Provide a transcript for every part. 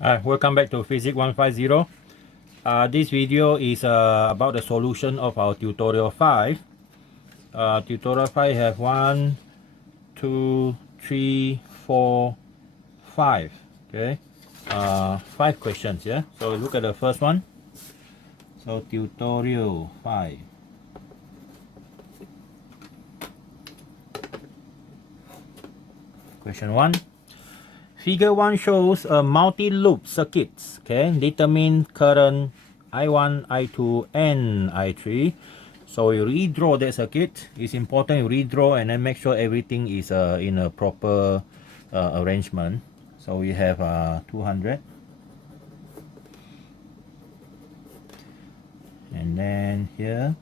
Welcome back to Physics 150. This video is about the solution of our tutorial 5. Tutorial 5 have 1, 2, 3, 4, 5. Okay, 5 questions. Yeah. So look at the first one. So tutorial 5. Question 1. Figure 1 shows a multi-loop circuit. Okay, determine current I1, I2, and I3. So you redraw that circuit. It's important you redraw and then make sure everything is in a proper arrangement. So we have 200. And then here.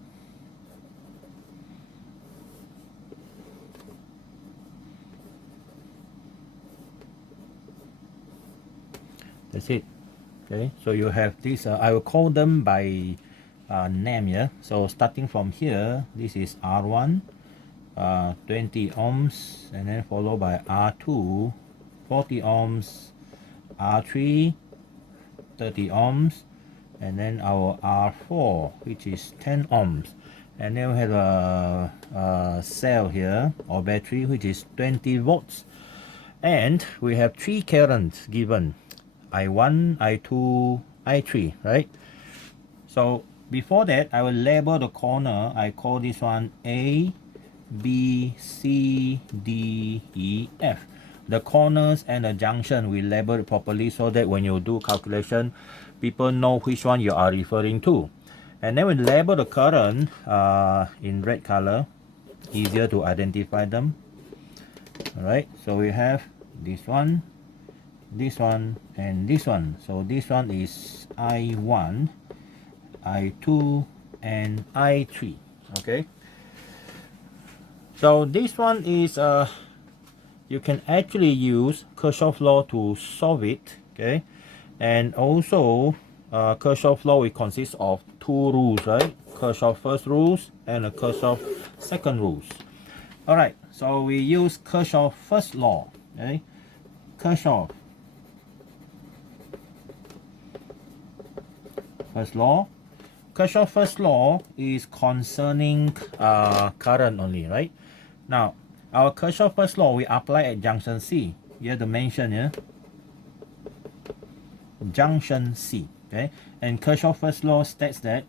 That's it. Okay, so you have this, I will call them by name here. So starting from here, this is R1, 20 ohms, and then followed by R2, 40 ohms, R3, 30 ohms, and then our R4, which is 10 ohms. And then we have a cell here, or battery, which is 20 volts. And we have 3 currents given. I1, I2, I3, right? So before that, I will label the corner. I call this one A, B, C, D, E, F. The corners and the junction, we label it properly so that when you do calculation, people know which one you are referring to. And then we label the current in red color, easier to identify them. Alright, so we have this one, and this one. So this one is I1, I2, and I3. Okay, so this one is you can actually use Cursive law to solve it. Okay, and also Cursive law will consist of 2 rules, right? Cursive first rules and a Cursive second rules. All right, so we use Cursive first law. Okay, Cursive first law. Cursive first law is concerning current only, right? Now, our Cursive first law we apply at junction C. You have to mention here, junction C. Okay, and Cursive first law states that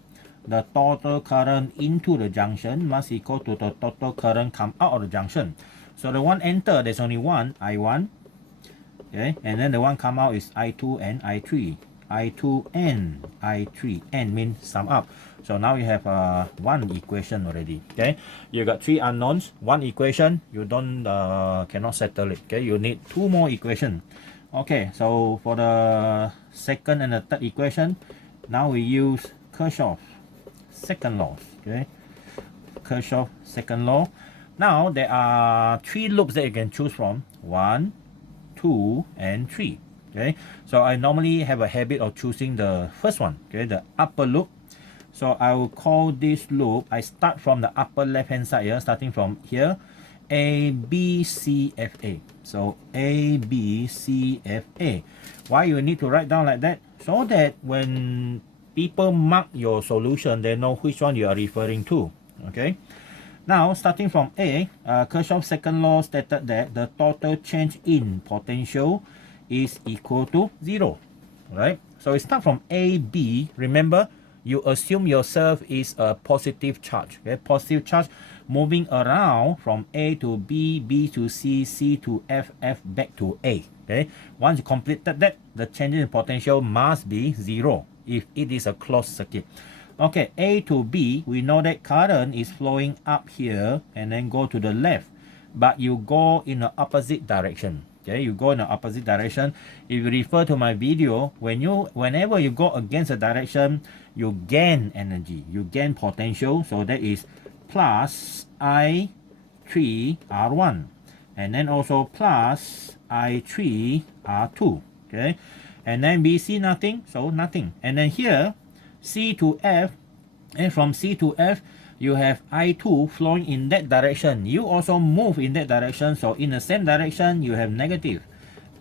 the total current into the junction must equal to the total current come out of the junction. So the one enter, there's only one, I1. Okay, and then the one come out is I2 and I3. I2 and I3, and means sum up. So now you have one equation already. Okay, you got 3 unknowns, one equation, you don't cannot settle it. Okay, you need 2 more equations. Okay, so for the second and the third equation, now we use Cursive second law. Okay, Cursive second law. Now there are 3 loops that you can choose from: 1, 2, and 3. Okay, so I normally have a habit of choosing the first one, okay, the upper loop. So I will call this loop, I start from the upper left hand side here, starting from here, A, B, C, F, A. So A, B, C, F, A. Why you need to write down like that? So that when people mark your solution, they know which one you are referring to. Okay, now starting from A, Cursive second law stated that the total change in potential is equal to 0, right? So we start from A, B. Remember, you assume yourself is a positive charge, okay? Positive charge moving around from A to B, B to C, C to F, F back to A, okay? Once you completed that, the change in potential must be 0 if it is a closed circuit. Okay, A to B, we know that current is flowing up here and then go to the left, but you go in the opposite direction. Okay, you go in the opposite direction. If you refer to my video, whenever you go against the direction, you gain energy, you gain potential. So that is plus I3 R1, and then also plus I3 R2. Okay, and then BC nothing, so nothing. And then here C to F, and from C to F you have I2 flowing in that direction. You also move in that direction, so in the same direction you have negative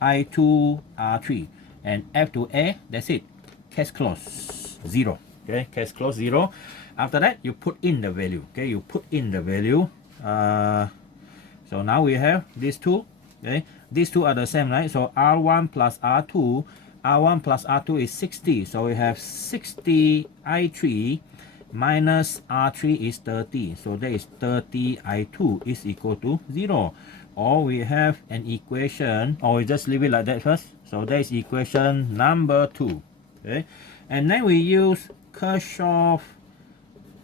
I2 R3. and F to A, that's it. Case close, 0. Okay, case close, 0. After that, you put in the value. Okay, you put in the value. So now we have these two. Okay, these two are the same, right? So R1 plus R2, R1 plus R2 is 60. So we have 60 I3 minus R3 is 30. So that is 30 I2 is equal to 0. Or we have an equation, or we just leave it like that first. So that is equation number 2. Okay, and then we use Kirchhoff's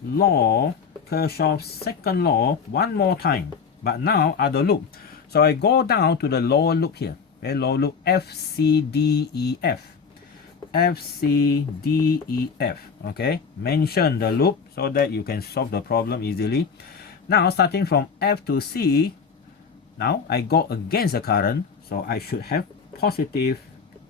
law, Kirchhoff's second law one more time, but now other loop. So I go down to the lower loop here. Okay, lower loop F, C, D, E, F. F, C, D, E, F. Okay, mention the loop so that you can solve the problem easily. Now starting from F to C, now I go against the current, so I should have positive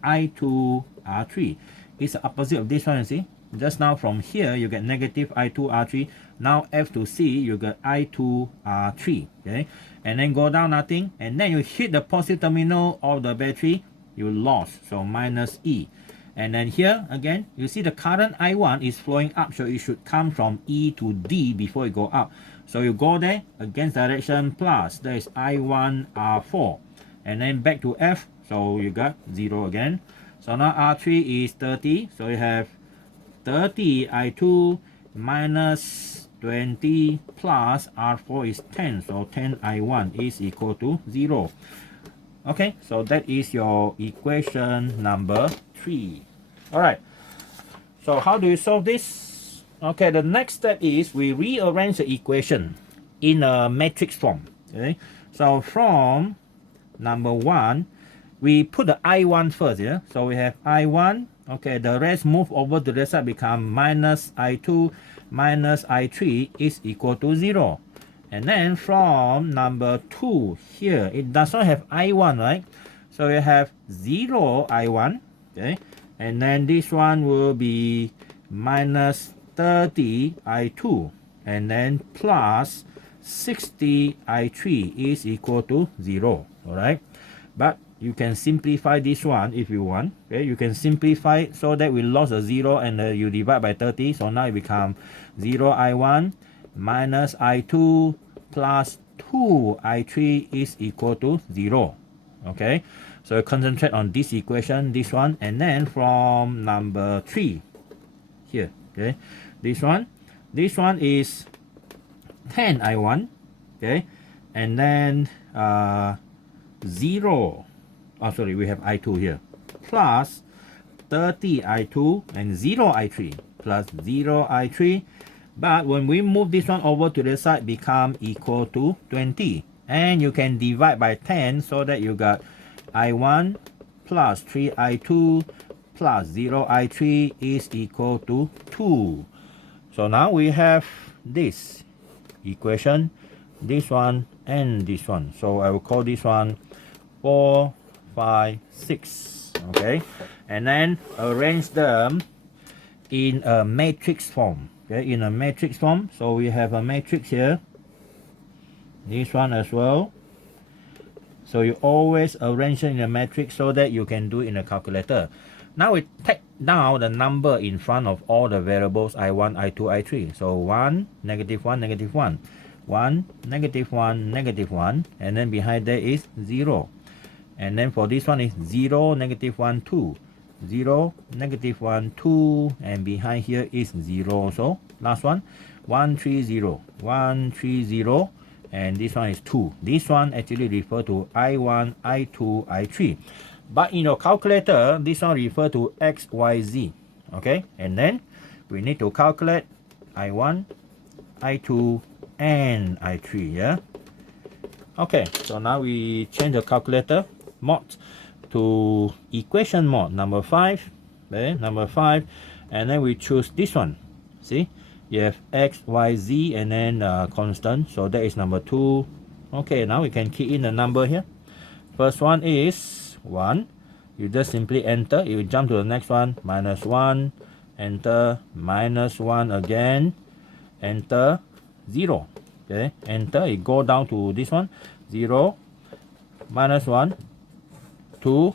I2 R3. It's the opposite of this one, you see. Just now from here you get negative I2 R3. Now F to C you get I2 R3. Okay, and then go down nothing, and then you hit the positive terminal of the battery, you lost, so minus E. And then here again you see the current I1 is flowing up, so it should come from E to D before it go up. So you go there against direction plus, that is I1 R4, and then back to F, so you got 0 again. So now R3 is 30, so you have 30 I2 minus 20 plus R4 is 10, so 10 I1 is equal to 0. Okay, so that is your equation number 3. Alright, so how do you solve this? Okay, the next step is we rearrange the equation in a matrix form. Okay, so from number 1, we put the I1 first, yeah? So we have I1, okay, the rest move over to the side, become minus I2 minus I3 is equal to 0. And then from number 2 here, it does not have I1, right? So we have 0 I1, okay? And then this one will be minus 30 I2, and then plus 60 I3 is equal to 0, alright? But you can simplify this one if you want. Okay, you can simplify so that we lost a 0 and you divide by 30. So now it becomes 0 I1 minus I2 plus 2 I3 is equal to 0. Okay, so concentrate on this equation, this one, and then from number 3 here. Okay, this one is 10 I1. Okay, and then 0. Oh, sorry, we have I2 here, plus 30 I2 and 0 I3 plus 0 I3. But when we move this one over to the side, become equal to 20. And you can divide by 10 so that you got I1 plus 3 I2 plus 0 I3 is equal to 2. So now we have this equation, this one, and this one. So I will call this one 4, 5, 6. Okay, and then arrange them in a matrix form. Okay, in a matrix form. So we have a matrix here, this one as well. So you always arrange it in a matrix so that you can do it in a calculator. Now we take down the number in front of all the variables I1, I2, I3. So 1, negative 1, negative 1, 1, negative 1, negative 1, and then behind there is 0. And then for this one is 0, negative 1, 2, 0, negative 1, 2, and behind here is 0 also. Last one, 1, 3, 0, 1, 3, 0, and this one is 2. This one actually refer to I1, I2, I3. But in your calculator, this one refer to X, Y, Z. Okay, and then we need to calculate I1, I2, and I3, yeah? Okay, so now we change the calculator mode to equation mode, number 5. Okay, number 5, and then we choose this one. See, you have X, Y, Z, and then constant, so that is number 2. Okay, now we can key in the number here. First one is 1. You just simply enter. You jump to the next one, minus 1, enter, minus 1 again, enter, 0. Okay, enter, it go down to this one, 0, minus 1, 2,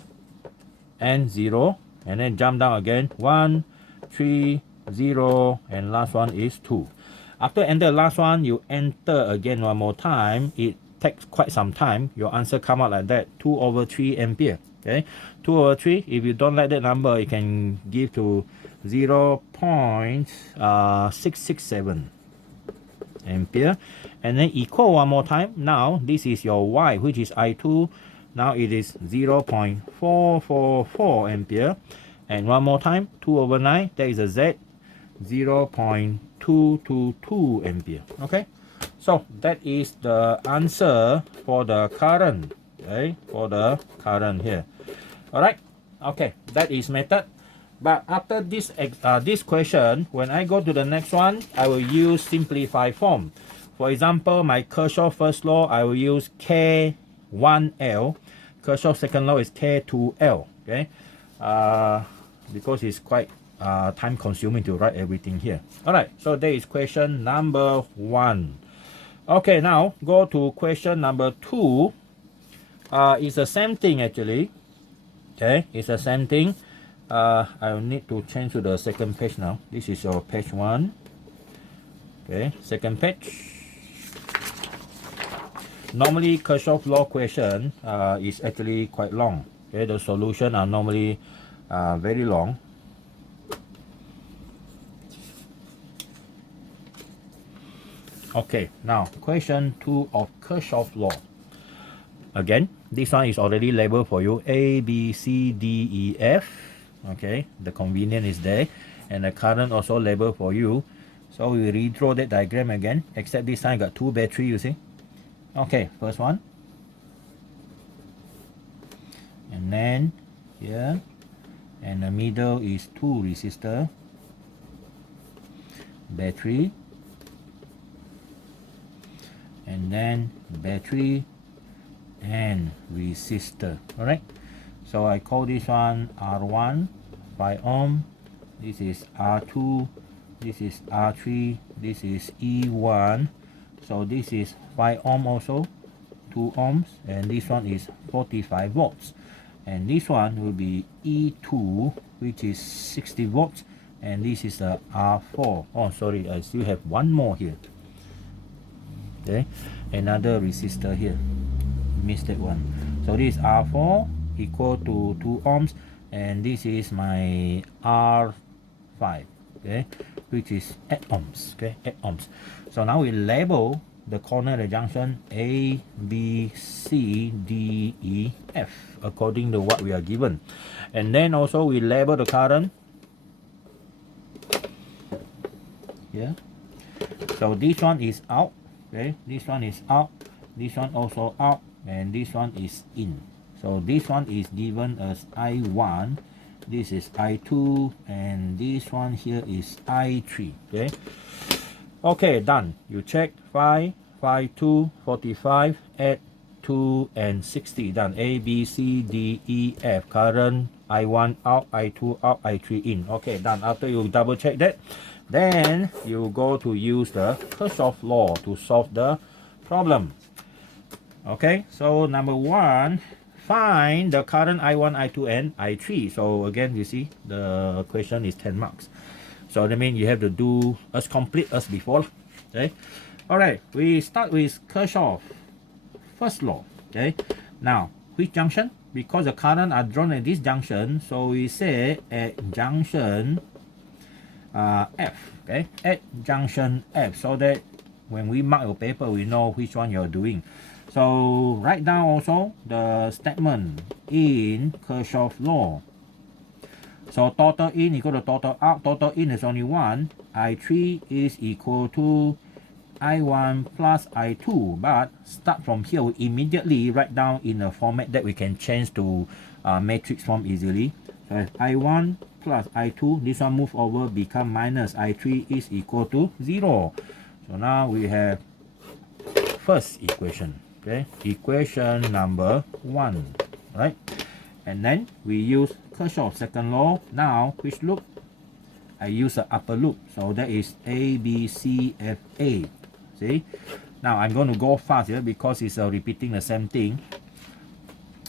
and 0, and then jump down again, 1, 3, 0, and last one is 2. After enter the last one, you enter again one more time. It takes quite some time. Your answer come out like that, 2/3 ampere. Okay, 2/3. If you don't like that number, you can give to 0.667 ampere, and then equal one more time. Now this is your Y, which is I2. Now it is 0.444 ampere, and one more time, 2/9. That is a Z, 0.222 ampere. Okay, so that is the answer for the current. Okay, for the current here. All right. Okay, that is method. But after this this question, when I go to the next one, I will use simplified form. For example, my Kirchhoff first law, I will use K1L. Kirchhoff second law is K2L. Okay, because it's quite time consuming to write everything here. All right, so that is question number 1. Okay, now go to question number 2. It's the same thing actually. Okay, it's the same thing. I will need to change to the second page now. This is your page 1. Okay, second page. Normally, Kirchhoff law question is actually quite long. Okay, the solution are normally very long. Okay, now question 2 of Kirchhoff law. Again, this one is already labeled for you, A, B, C, D, E, F. Okay, the convenience is there, and the current also labeled for you. So we redraw that diagram again, except this time got 2 battery, you see. Okay, first one, and then here, and the middle is 2 resistor, battery, and then battery and resistor. All right, so I call this one R1, 5 ohm. This is R2, this is R3, this is E1. So this is 5 ohm also, 2 ohms, and this one is 45 volts. And this one will be E2, which is 60 volts, and this is the R4. Oh, sorry, I still have one more here. Okay, another resistor here. Missed that one. So this is R4 equal to 2 ohms, and this is my R5. Okay, which is 8 ohms. Okay, 8 ohms. So now we label the corner of the junction A, B, C, D, E, F according to what we are given, and then also we label the current here. So this one is out. Okay, this one is out. This one also out, and this one is in. So this one is given as I1. This is I2, and this one here is I3. Okay. Okay, done. You check 5, 5, 2, 45, 8, 2, and 60. Done. A, B, C, D, E, F. Current I1 out, I2 out, I3 in. Okay, done. After you double check that, then you go to use the Kirchhoff law to solve the problem. Okay, so number 1, find the current I1, I2, and I3. So again, you see the question is 10 marks. So that means you have to do as complete as before. Okay. Alright, we start with Kirchhoff first law. Okay. Now, which junction? Because the current are drawn at this junction, so we say at junction F. Okay, at junction F, so that when we mark your paper, we know which one you're doing. So write down also the statement in Kirchhoff law. So total in equal to total out. Total in is only 1. I3 is equal to I1 plus I2. But start from here, we immediately write down in a format that we can change to matrix form easily. So I1 plus I2, this one move over, become minus I3 is equal to 0. So now we have first equation. Okay, equation number 1. Right? And then we use Kirchhoff second law. Now, which loop? I use the upper loop. So that is A, B, C, F, A. See? Now I'm going to go fast here because it's repeating the same thing.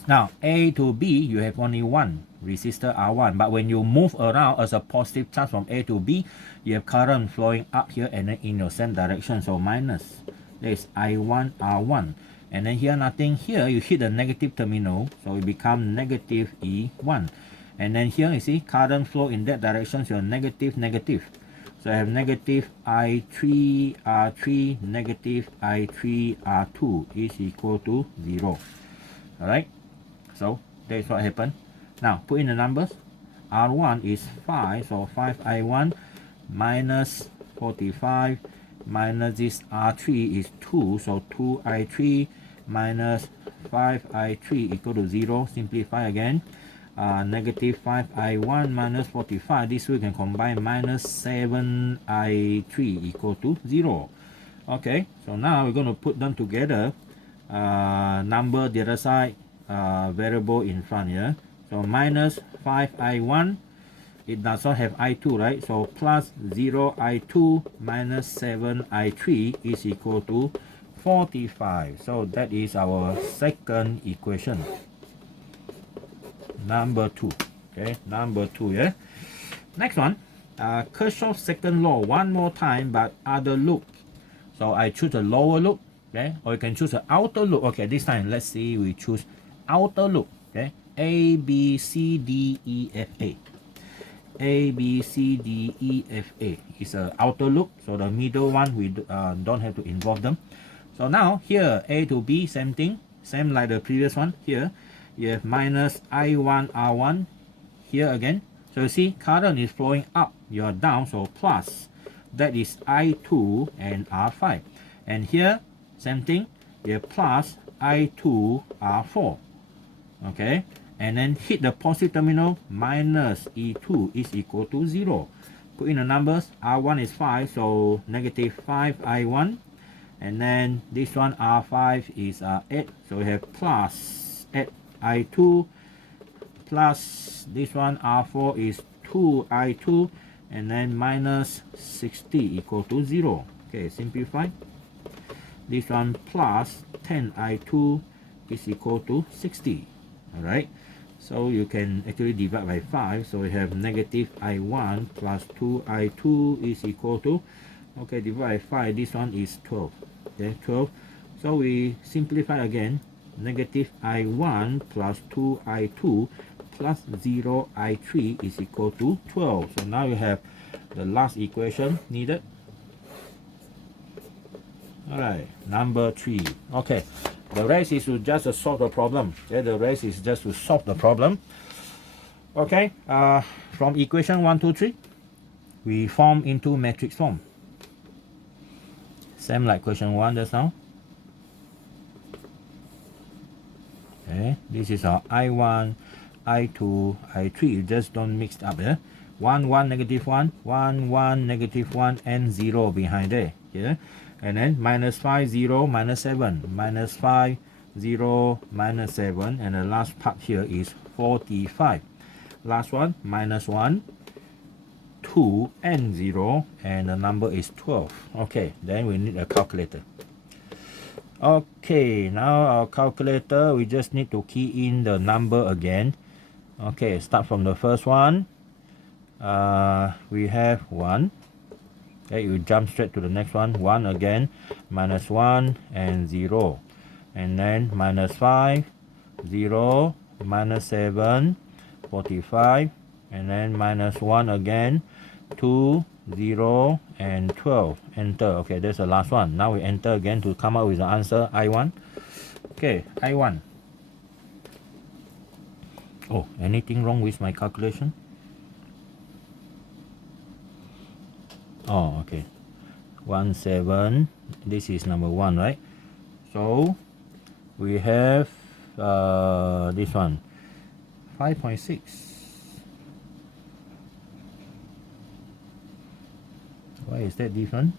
Now, A to B, you have only one resistor R1. But when you move around as a positive charge from A to B, you have current flowing up here and then in your same direction. So minus. That is I1 R1. And then here nothing. Here you hit the negative terminal. So it becomes negative E1. And then here you see current flow in that direction. So negative, negative. So I have negative I3 R3 negative I3 R2 is equal to 0. Alright. So that is what happened. Now put in the numbers. R1 is 5, so 5I1 minus 45 minus this R3 is 2, so 2I3 minus 5I3 equal to 0. Simplify again. Negative 5I1 minus 45. This we can combine minus 7I3 equal to 0. Okay, so now we're going to put them together. Number the other side, variable in front here. So minus 5I1, it does not have I2, right? So plus 0I2 minus 7I3 is equal to 45. So that is our second equation. Number 2. Okay, number 2, yeah. Next one, Kirchhoff's second law one more time, but other loop. So I choose a lower loop, okay, or you can choose an outer loop. Okay, this time let's see, we choose outer loop. Okay, A, B, C, D, E, F, A. A, B, C, D, E, F, A is an outer loop. So the middle one, we don't have to involve them. So now here, A to B, same thing. Same like the previous one. Here, you have minus I1 R1. Here again. So you see, current is flowing up. You are down, so plus. That is I2 and R5. And here, same thing. You have plus I2 R4. Okay. And then hit the positive terminal, minus E2 is equal to 0. Put in the numbers, R1 is 5, so negative 5I1. And then this one, R5 is 8, so we have plus 8I2, plus this one, R4 is 2I2, and then minus 60 equal to 0. Okay, simplify. This one plus 10I2 is equal to 60. Alright. So you can actually divide by 5. So we have negative I1 plus 2I2 is equal to, okay, divide by 5. This one is 12. Okay, 12. So we simplify again. Negative I1 plus 2I2 plus 0I3 is equal to 12. So now you have the last equation needed. Alright, number 3. Okay. The rest is to just solve the problem. Okay, the rest is just to solve the problem. Okay, from equation 1, 2, 3, we form into matrix form. Same like question 1 just now. Okay, this is our I1, I2, I3. You just don't mix up there. 1, 1, negative 1, 1, 1, negative 1, and 0 behind there. Yeah. And then minus 5, 0, minus 7, minus 5, 0, minus 7, and the last part here is 45. Last one, minus 1, 2, and 0, and the number is 12. Okay, then we need a calculator. Okay, now our calculator, we just need to key in the number again. Okay, start from the first one. We have 1. Okay, you jump straight to the next one. 1 again, minus 1 and 0. And then minus 5, 0, minus 7, 45. And then minus 1 again, 2, 0, and 12. Enter. Okay, that's the last one. Now we enter again to come up with the answer, I1. Okay, I1. Oh, anything wrong with my calculation? Oh, okay. 1, 7. This is number 1, right? So we have this one, 5.6. Why is that different?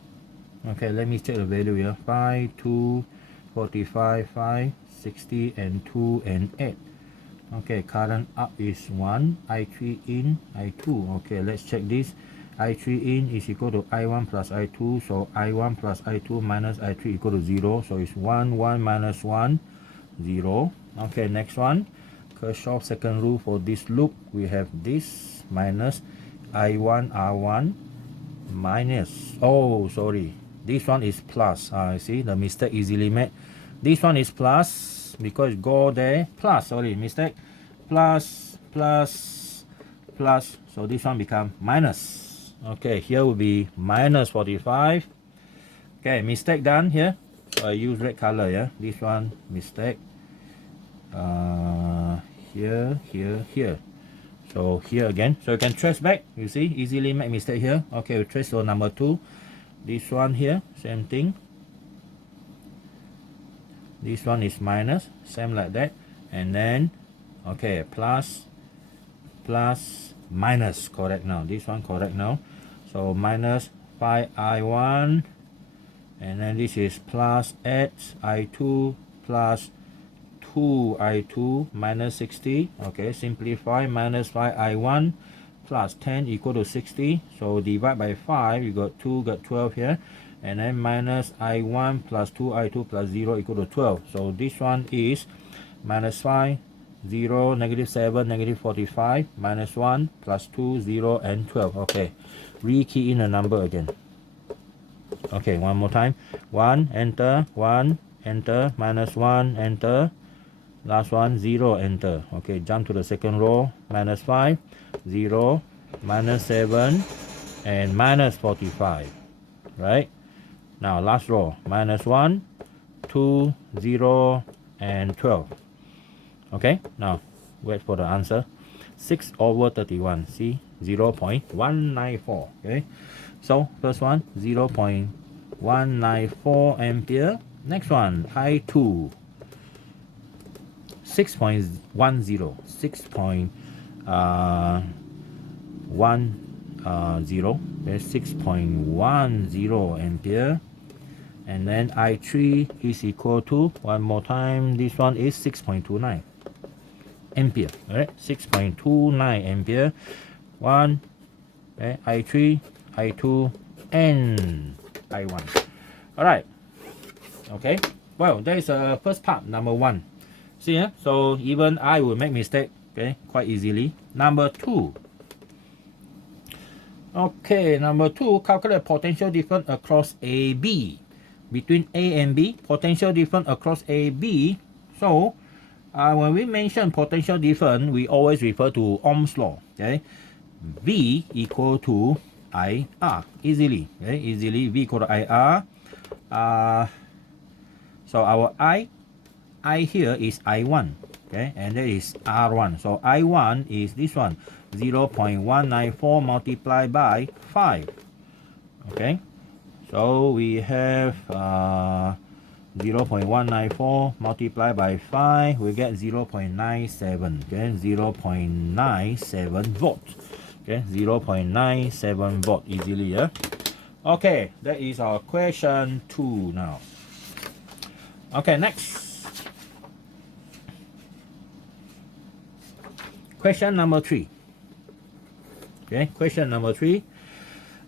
Okay, let me check the value here. 5, 2, 45, 5, 60, and 2, and 8. Okay, current up is 1. I3 in, I2. Okay, let's check this. I3 in is equal to I1 plus I2. So I1 plus I2 minus I3 equal to 0. So it's 1, 1 minus 1, 0. Okay, next one. Kirchhoff second rule for this loop. We have this minus I1 R1 minus. Oh, sorry. This one is plus. See the mistake easily made. This one is plus because go there plus. Sorry, mistake. Plus plus plus. So this one become minus. Okay, here will be minus 45. Okay, mistake done here. I use red color. Yeah, this one mistake. Here, here, here. So here again, so you can trace back. You see, easily make mistake here. Okay, we trace to number 2. This one here, same thing. This one is minus, same like that. And then, okay, plus, plus, minus. Correct now. This one correct now. So minus 5I1, and then this is plus X I2 plus 2I2 minus 60. Okay, simplify. Minus 5I1 plus 10 equal to 60. So divide by 5, you got 2, got 12 here. And then minus I1 plus 2I2 plus 0 equal to 12. So this one is minus 5, 0, negative 7, negative 45, minus 1, plus 2, 0, and 12. Okay, re-key in a number again. Okay, one more time. 1, enter, 1, enter, minus 1, enter. Last one, 0, enter. Okay, jump to the second row. Minus 5, 0, minus 7, and minus 45. Right? Now, last row. Minus 1, 2, 0, and 12. Okay, now, wait for the answer. 6 over 31. See? 0.194. Okay? So, first one, 0.194 ampere. Next one, I2. 6.10, 6.10, there's 6.10 ampere, and then I3 is equal to, one more time, this one is 6.29 ampere, right? 6.29 ampere, 1, okay, I3, I2, and I1. All right, okay, well, that is the first part, number 1. See, yeah? So even I will make mistake, okay, quite easily. Number 2. Okay, number 2, calculate potential difference across AB. Between A and B, potential difference across AB. So, when we mention potential difference, we always refer to Ohm's law, okay? V equal to IR, easily, okay? Easily, V equal to IR. So our I here is I1, okay, and that is R1. So I1 is this one, 0.194 multiplied by 5. Okay, so we have 0.194 multiplied by 5, we get 0.97, okay, 0.97 volts, okay, 0.97 volt easily, yeah. Okay, that is our question 2 now. Okay, next. Question number 3. Okay, question number 3.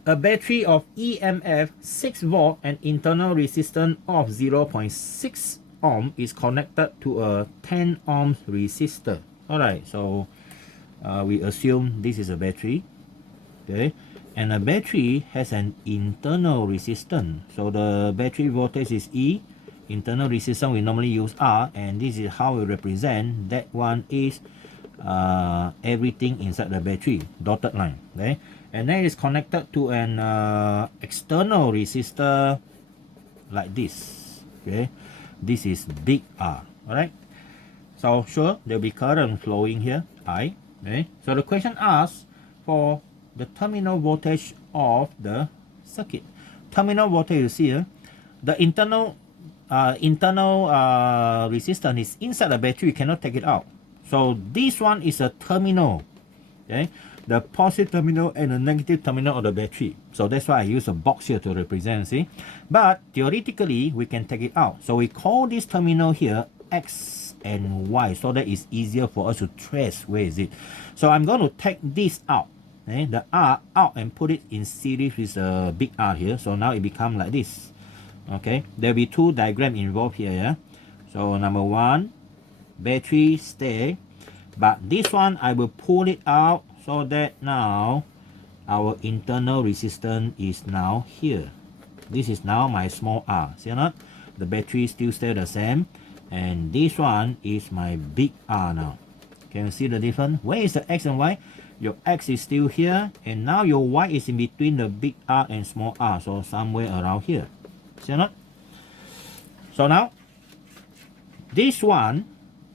A battery of EMF 6 volt and internal resistance of 0.6 ohm is connected to a 10 ohm resistor. Alright, so we assume this is a battery. Okay, and a battery has an internal resistance. So the battery voltage is E. Internal resistance we normally use R, and this is how we represent. That one is everything inside the battery, dotted line, okay, and then it's connected to an external resistor like this, okay. This is big R. All right, so sure there'll be current flowing here, I, okay. So the question asks for the terminal voltage of the circuit. Terminal voltage, you see here, the internal resistance is inside the battery, you cannot take it out. So this one is a terminal, okay, the positive terminal and the negative terminal of the battery. So that's why I use a box here to represent, see. But theoretically, we can take it out. So we call this terminal here X and Y, so that it's easier for us to trace where is it. So I'm going to take this out, okay, the R out, and put it in series with the big R here. So now it becomes like this, okay. There'll be 2 diagrams involved here, yeah. So number 1, battery stay, but this one I will pull it out so that now our internal resistance is now here. This is now my small r. See or not? The battery still stay the same, and this one is my big R now. Can you see the difference? Where is the X and Y? Your X is still here, and now your Y is in between the big R and small r, so somewhere around here. See or not? So now, this one,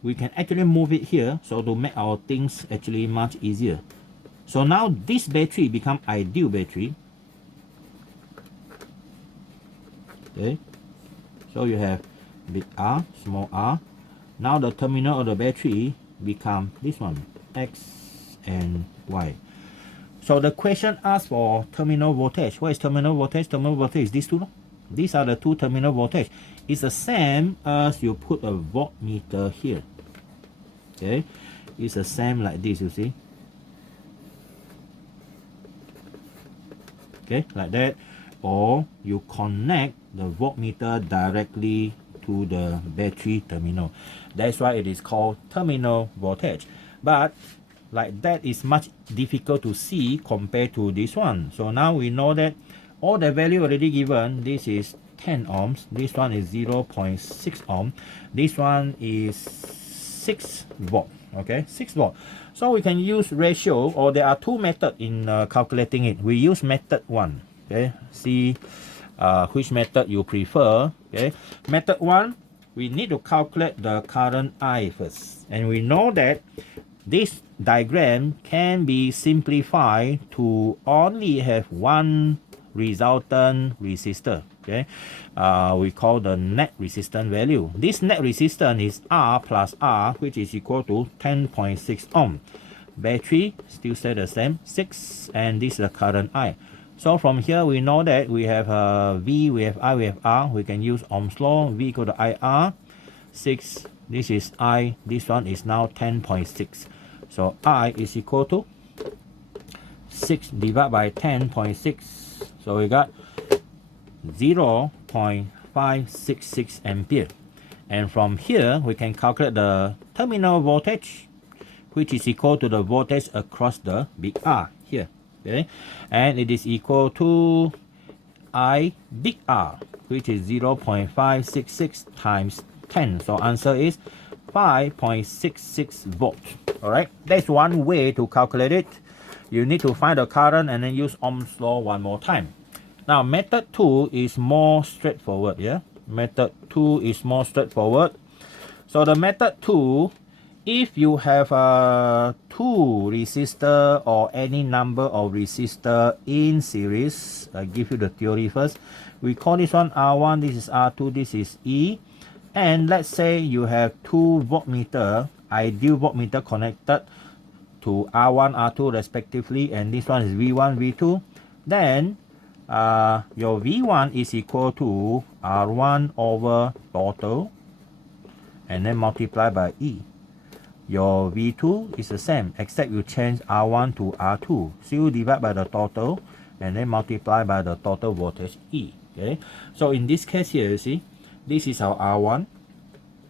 we can actually move it here, so to make our things actually much easier. So now this battery become ideal battery. Okay, so you have big R, small r. Now the terminal of the battery become this one, X and Y. So the question asks for terminal voltage. What is terminal voltage? Terminal voltage is these two. These are the two terminal voltage. It's the same as you put a voltmeter here. Okay, it's the same like this, you see. Okay, like that. Or you connect the voltmeter directly to the battery terminal. That's why it is called terminal voltage. But like that is much difficult to see compared to this one. So now we know that all the value already given. This is 10 ohms. This one is 0.6 ohm. This one is 6 volt. Okay, 6 volt. So we can use ratio, or there are two methods in calculating it. We use method 1. Okay, see which method you prefer. Okay, method 1, we need to calculate the current I first, and we know that this diagram can be simplified to only have one resultant resistor. Okay, we call the net resistance value. This net resistance is R plus R, which is equal to 10.6 ohm. Battery still stay the same, 6, and this is the current I. So from here we know that we have V, we have I, we have R. We can use Ohm's law. V equal to IR. 6, this is I. This one is now 10.6. So I is equal to 6 divided by 10.6. So we got 0.566 ampere. And from here we can calculate the terminal voltage, which is equal to the voltage across the big R here. Okay, and it is equal to I big R, which is 0.566 times 10. So answer is 5.66 volts. All right, that's one way to calculate it. You need to find the current and then use Ohm's law one more time. Now method 2 is more straightforward. Yeah, method 2 is more straightforward. So the method 2, if you have two resistor or any number of resistor in series, I give you the theory first. We call this one R1, this is R2, this is E. And let's say you have two voltmeter, ideal voltmeter connected to R1, R2 respectively, and this one is V1, V2. Then your V1 is equal to R1 over total, and then multiply by E. Your V2 is the same, except you change R1 to R2. So you divide by the total and then multiply by the total voltage E. Okay, so in this case here, you see, this is our R1,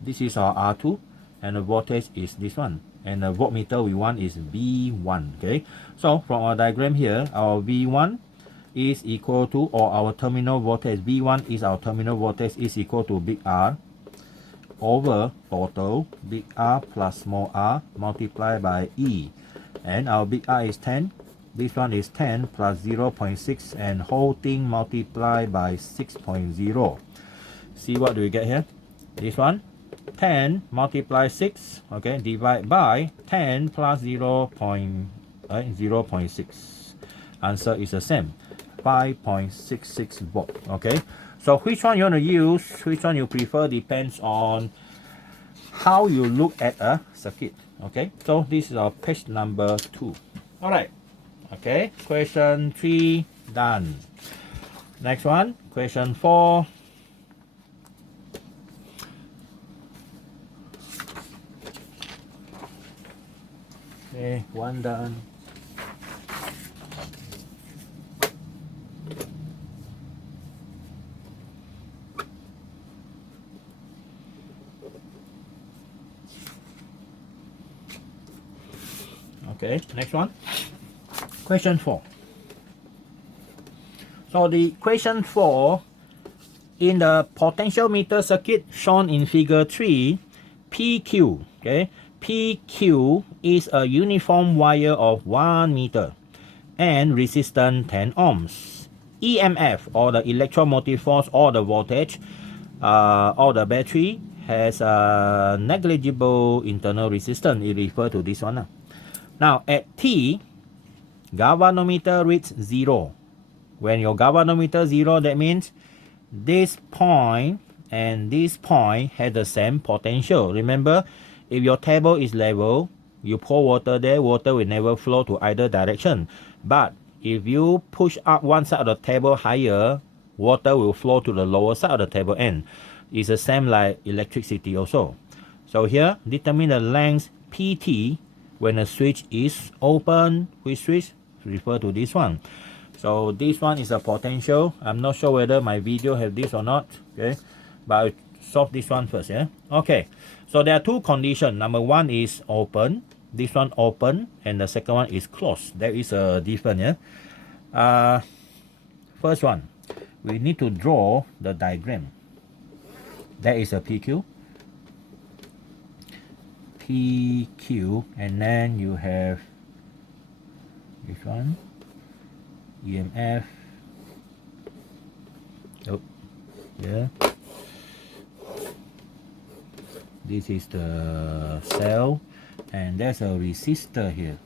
this is our R2, and the voltage is this one. And the voltmeter we want is V1. Okay, so from our diagram here, our V1 is equal to, or our terminal voltage, V1 is our terminal voltage, is equal to big R over total big R plus small r multiplied by E. And our big R is 10. This one is 10 plus 0.6, and whole thing multiplied by 6.0. See what do we get here? This one, 10 multiply 6, okay, divide by 10 plus 0.6. Answer is the same, 5.66 volt. Okay, so which one you want to use, which one you prefer, depends on how you look at a circuit. Okay, so this is our page number 2. All right, okay, question 3 done. Next one, question 4. Okay, 1 done. Okay, next one. Question 4. So the question 4, in the potentiometer circuit shown in figure 3, PQ, okay, PQ is a uniform wire of 1 meter and resistance 10 ohms. EMF, or the electromotive force, or the voltage, or the battery has a negligible internal resistance. It refers to this one. Now at T, galvanometer reads 0. When your galvanometer 0, that means this point and this point have the same potential. Remember, if your table is level, you pour water there, water will never flow to either direction. But if you push up one side of the table higher, water will flow to the lower side of the table end. It's the same like electricity also. So here, determine the length PT when the switch is open. Which switch? Refer to this one. So this one is a potential. I'm not sure whether my video have this or not. Okay, but I'll solve this one first. Yeah. Okay. So there are two conditions. Number one is open. This one open, and the second one is closed. There is a difference. Yeah. First one, we need to draw the diagram. That is a PQ. PQ, and then you have this one. EMF. Oh, yeah. This is the cell, and there's a resistor here.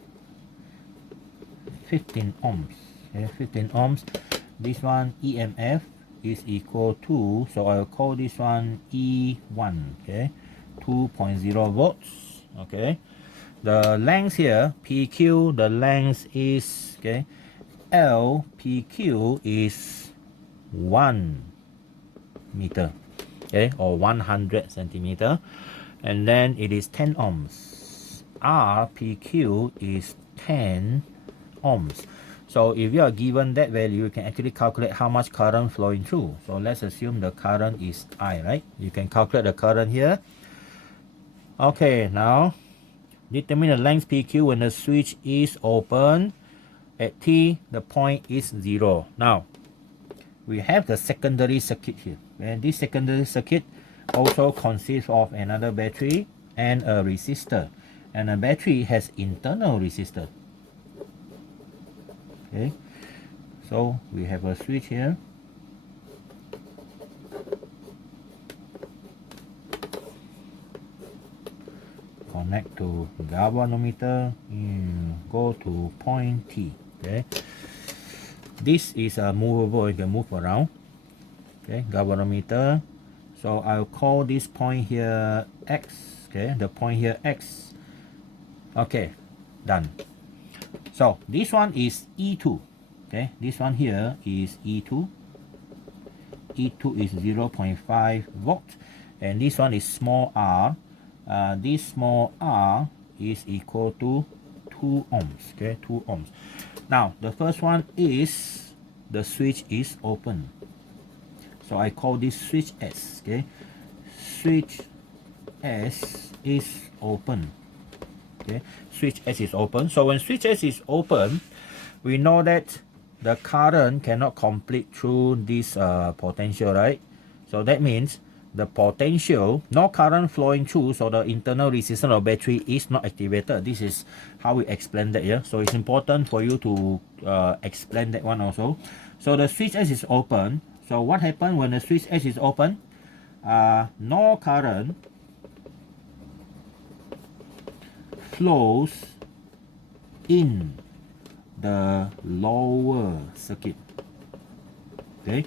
15 ohms. Okay, 15 ohms. This one EMF is equal to, so I'll call this one E1. Okay, 2.0 volts. Okay, the length here PQ, the length is, okay, LPQ is 1 meter, okay, or 100 centimeter, and then it is 10 ohms. RPQ is 10 ohms. So if you are given that value, you can actually calculate how much current flowing through. So let's assume the current is I, right? You can calculate the current here. Okay, now determine the length PQ when the switch is open. At T, the point is 0. Now, we have the secondary circuit here. And this secondary circuit also consists of another battery and a resistor. And a battery has internal resistor. Okay, so we have a switch here. Connect to galvanometer, go to point T. Okay, this is a movable, you can move around. Okay, galvanometer. So I'll call this point here X. Okay, the point here X. Okay, done. So this one is E2. Okay, this one here is E2. E2 is 0.5 volt, and this one is small r. This small r is equal to 2 ohms. Okay, 2 ohms. Now the first one is the switch is open. So I call this switch S. Okay, switch S is open. Okay, switch S is open. So when switch S is open, we know that the current cannot complete through this potential, right? So that means the potential, no current flowing through, so the internal resistance of battery is not activated. This is how we explain that here. So it's important for you to explain that one also. So the switch S is open. So what happens when the switch S is open? No current flows in the lower circuit. Okay,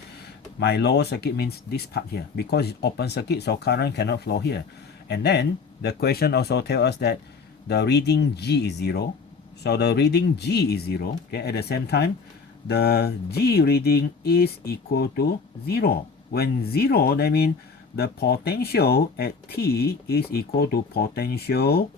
my lower circuit means this part here, because it's open circuit, so current cannot flow here. And then the question also tells us that the reading G is 0. So the reading G is 0. Okay, at the same time, the G reading is equal to 0. When 0, that means the potential at T is equal to potential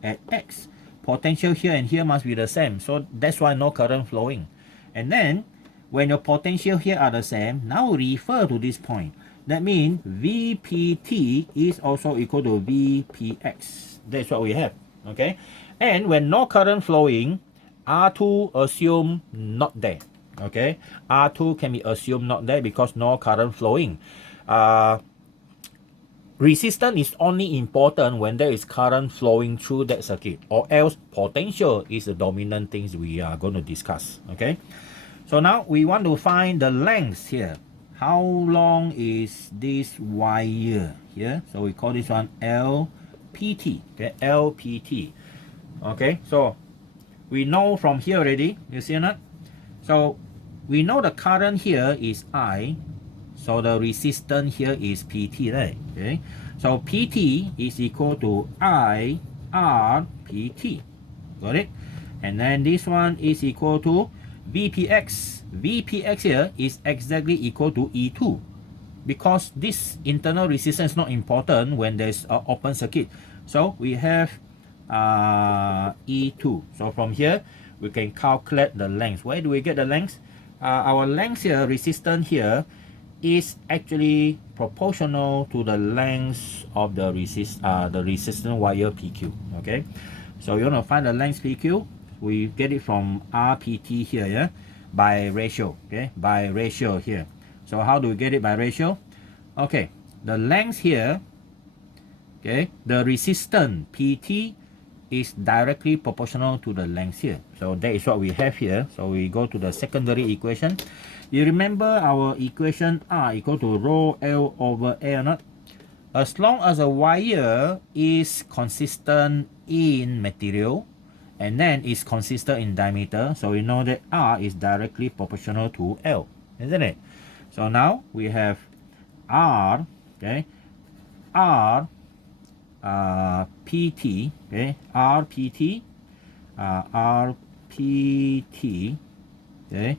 at X. Potential here and here must be the same, so that's why no current flowing. And then when your potential here are the same, now refer to this point. That means VPT is also equal to VPX. That's what we have. Okay, And when no current flowing, R2 assume not there. Okay, R2 can be assumed not there because no current flowing. Resistance is only important when there is current flowing through that circuit, or else potential is the dominant things we are going to discuss. Okay, so now we want to find the length here. How long is this wire here? So we call this one LPT. Okay, LPT. Okay, so we know from here already, you see or not? So we know the current here is I, so the resistance here is PT, right? Okay, so PT is equal to I R PT. Got it? And then this one is equal to VPX. VPX here is exactly equal to E2, because this internal resistance is not important when there's an open circuit. So we have E2. So from here we can calculate the length. Where do we get the length? Our length here, resistance here, is actually proportional to the length of the resistance wire PQ. Okay, so you want to find the length PQ, we get it from RPT here, yeah, by ratio. Okay, by ratio here. So how do we get it by ratio? Okay, the length here, okay, the resistance PT is directly proportional to the length here. So that is what we have here. So we go to the secondary equation. You remember our equation R equal to rho L over A or not? As long as a wire is consistent in material and then is consistent in diameter, so we know that R is directly proportional to L, isn't it? So now we have R, okay, R PT, okay, RPT, RPT, okay,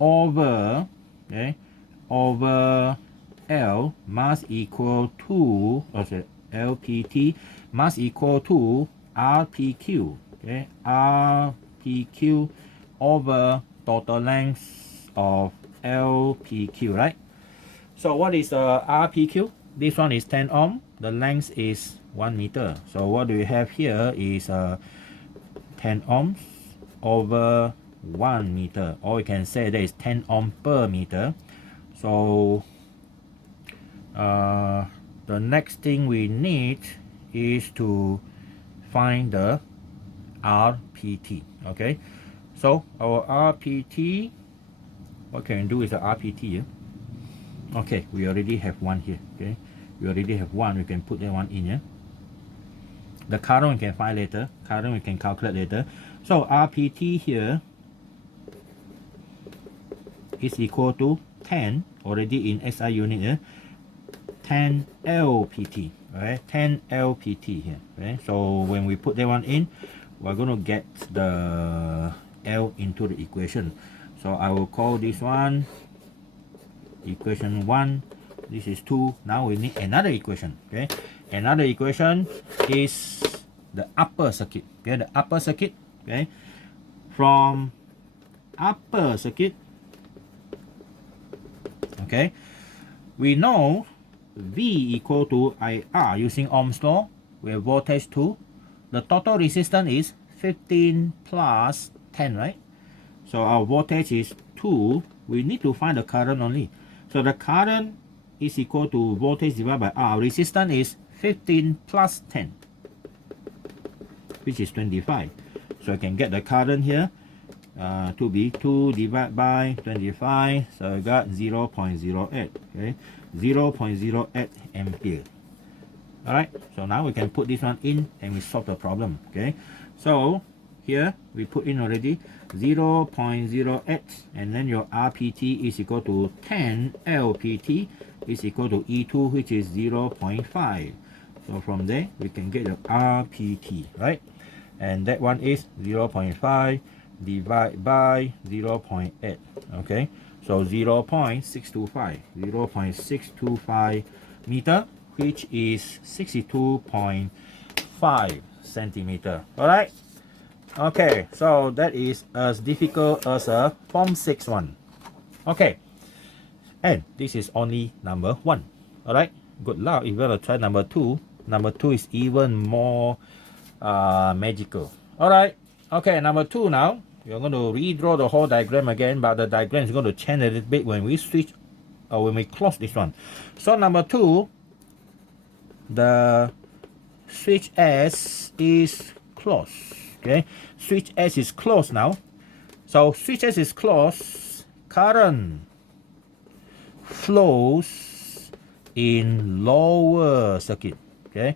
over, okay, over L must equal to, okay, LPT must equal to RPQ, okay, RPQ over total length of LPQ, right? So what is RPQ? This one is 10 ohm, the length is 1 meter. So what do we have here is 10 ohms over 1 meter, or we can say that is 10 ohm per meter. So the next thing we need is to find the RPT. Okay, so our RPT, what can we do with the RPT here? Okay, we already have one here. Okay, we already have one, we can put that one in here. The current we can find later, current we can calculate later. So RPT here is equal to 10, already in SI unit here, 10 LPT, right? 10 LPT here, right? So when we put that one in, we're going to get the L into the equation. So I will call this one equation 1, this is 2. Now we need another equation. Okay, another equation is the upper circuit. Okay, the upper circuit. Okay, from upper circuit, okay, we know V equal to IR using Ohm's law. We have voltage 2. The total resistance is 15 plus 10, right? So our voltage is 2. We need to find the current only. So the current is equal to voltage divided by R. Resistance is 15 plus 10, which is 25. So I can get the current here to be 2 divided by 25. So I got 0.08. Okay, 0.08 ampere. Alright, so now we can put this one in and we solve the problem. Okay, so here we put in already 0.08, and then your RPT is equal to 10 LPT is equal to E2, which is 0.5. So from there we can get the RPT, right? And that one is 0.5 divided by 0.8. Okay, so 0.625, 0.625 meter, which is 62.5 centimeter. All right. Okay, so that is as difficult as a Form 6 one. Okay, and this is only number 1. All right, good luck if you want to try number 2. Number 2 is even more magical. Alright, okay, number 2 now. We're going to redraw the whole diagram again, but the diagram is going to change a little bit when we switch or when we close this one. So number 2, the switch S is closed. Okay, switch S is closed now. So switch S is closed, current flows in lower circuit. Okay,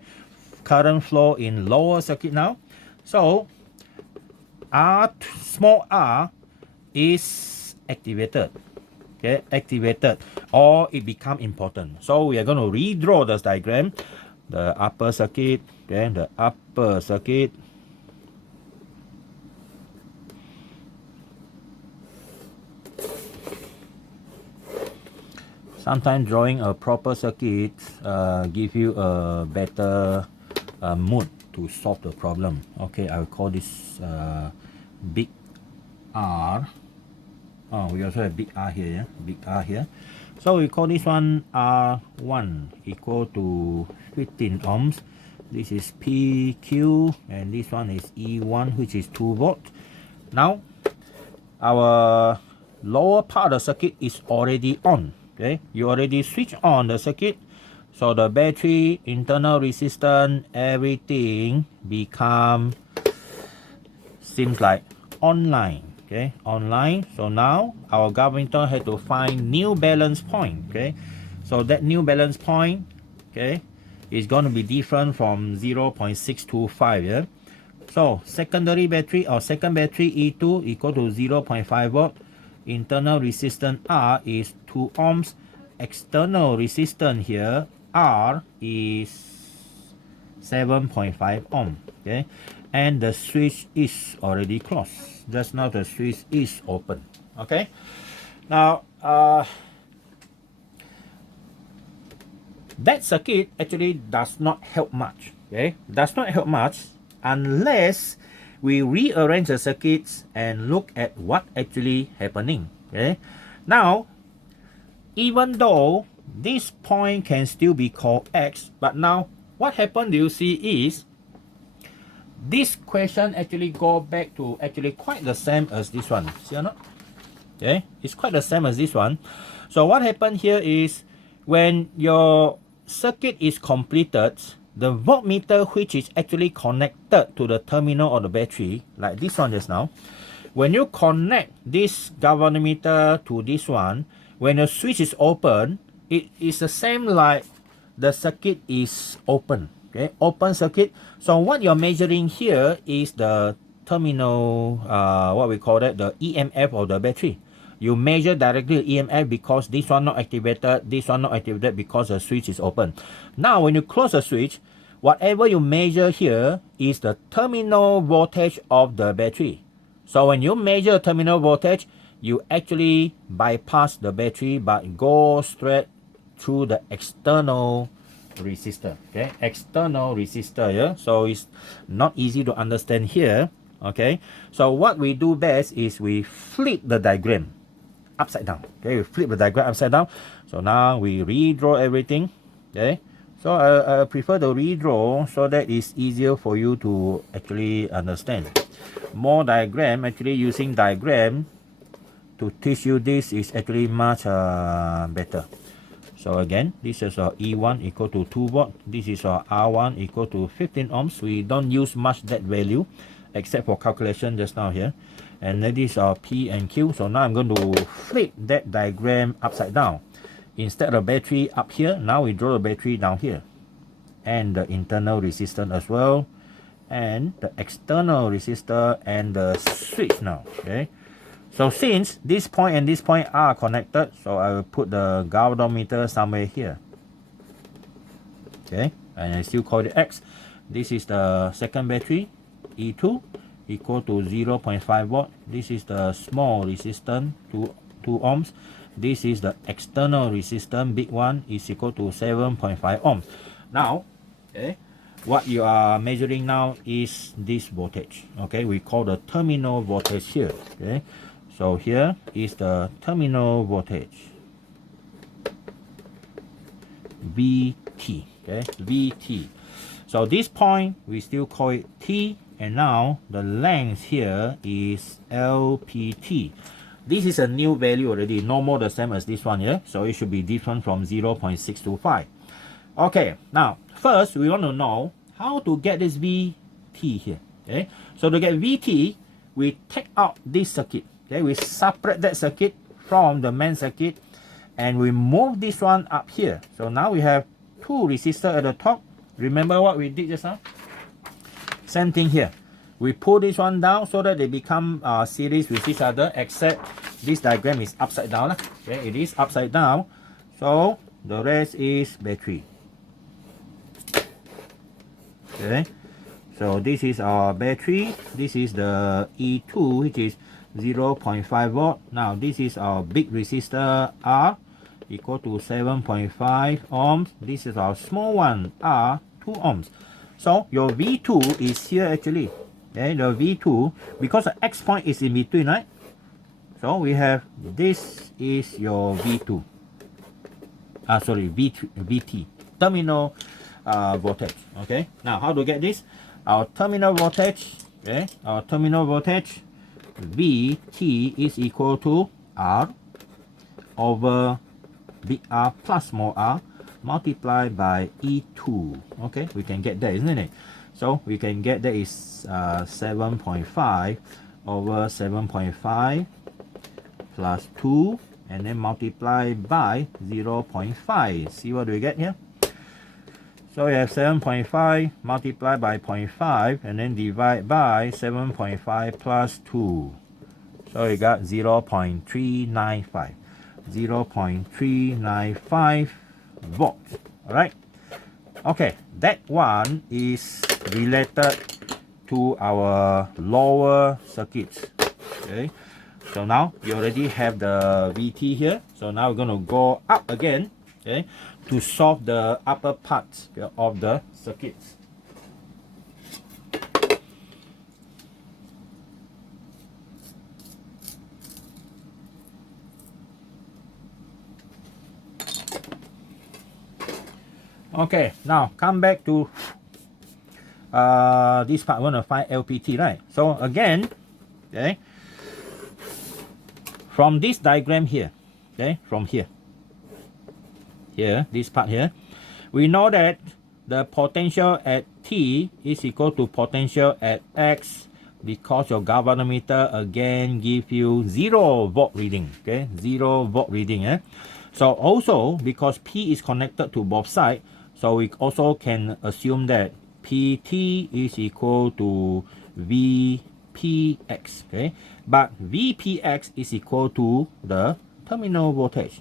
current flow in lower circuit now. So R, small r is activated. Okay, activated, or it become important. So we are going to redraw this diagram. The upper circuit, okay, the upper circuit. Sometimes drawing a proper circuit give you a better mood to solve the problem. Okay, I'll call this big R. Oh, we also have big R here, yeah? Big R here. So we call this one R1 equal to 15 ohms. This is PQ, and this one is E1, which is 2 volt. Now, our lower part of the circuit is already on. Okay, you already switch on the circuit. So the battery, internal resistance, everything seems like online. Okay, online. So now our governor had to find new balance point. Okay, so that new balance point, okay, is going to be different from 0.625. Yeah. So secondary battery or second battery E2 equal to 0.5 volt. Internal resistance R is 2 ohms. External resistance here R is 7.5 ohm. Okay, and the switch is already closed. Just now the switch is open. Okay, now that circuit actually does not help much. Okay, does not help much unless we rearrange the circuits and look at what actually happening. Okay, now even though this point can still be called X, but now what happened, you see, is this question actually go back to actually quite the same as this one. See or not? Okay, it's quite the same as this one. So what happened here is when your circuit is completed, the voltmeter which is actually connected to the terminal of the battery, like this one just now, when you connect this galvanometer to this one, when the switch is open, it is the same like the circuit is open. Okay, open circuit. So what you're measuring here is the terminal, what we call that, the EMF of the battery. You measure directly the EMF because this one not activated, this one not activated because the switch is open. Now when you close the switch, whatever you measure here is the terminal voltage of the battery. So when you measure terminal voltage, you actually bypass the battery but go straight through the external resistor. Okay, external resistor. Yeah, so it's not easy to understand here. Okay, so what we do best is we flip the diagram upside down. Okay, we flip the diagram upside down. So now we redraw everything. Okay, so I prefer to redraw so that it's easier for you to actually understand. More diagram, actually using diagram to teach you this is actually much better. So again, this is E1 equal to 2 volt. This is R1 equal to 15 ohms. We don't use much that value except for calculation just now here. And then this is P and Q. So now I'm going to flip that diagram upside down. Instead of battery up here, now we draw the battery down here. And the internal resistance as well. And the external resistor and the switch now. Okay. So since this point and this point are connected, so I will put the galvanometer somewhere here. Okay, and I still call it X. This is the second battery, E2 equal to 0.5 volt. This is the small resistance, 2 ohms. This is the external resistance, big one, is equal to 7.5 ohms. Now, okay, what you are measuring now is this voltage. Okay, we call the terminal voltage here. Okay. So here is the terminal voltage, VT, okay, VT. So this point, we still call it T, and now the length here is LPT. This is a new value already, no more the same as this one here, so it should be different from 0.625. Okay, now first we want to know how to get this VT here. Okay, so to get VT, we take out this circuit. Okay, we separate that circuit from the main circuit and we move this one up here. So now we have two resistors at the top. Remember what we did just now? Same thing here. We pull this one down so that they become series with each other, except this diagram is upside down. Okay, it is upside down. So the rest is battery. Okay, so this is our battery. This is the E2, which is 0.5 volt. Now this is our big resistor R, equal to 7.5 ohms. This is our small one R, 2 ohms. So your V2 is here actually. Okay, the V2, because the X point is in between, right? So we have, this is your V2. VT, terminal voltage. Okay, now how to get this? Our terminal voltage, okay, our terminal voltage, VT is equal to R over big R plus small r multiplied by E2. Okay, we can get that, isn't it? So we can get that is 7.5 over 7.5 plus 2 and then multiply by 0.5. See what do we get here? So we have 7.5 multiplied by 0.5 and then divide by 7.5 plus 2. So we got 0.395. 0.395 volts. Alright. Okay, that one is related to our lower circuits. Okay, so now you already have the VT here. So now we're going to go up again, okay, to solve the upper parts of the circuits. Okay, now come back to this part. We're going to find LPT, right? So again, okay, from this diagram here, okay, from here, this part here, we know that the potential at T is equal to potential at X, because your galvanometer again give you 0 volt reading, okay, 0 volt reading. So also because P is connected to both sides, so we also can assume that PT is equal to VPX, okay? But VPX is equal to the terminal voltage,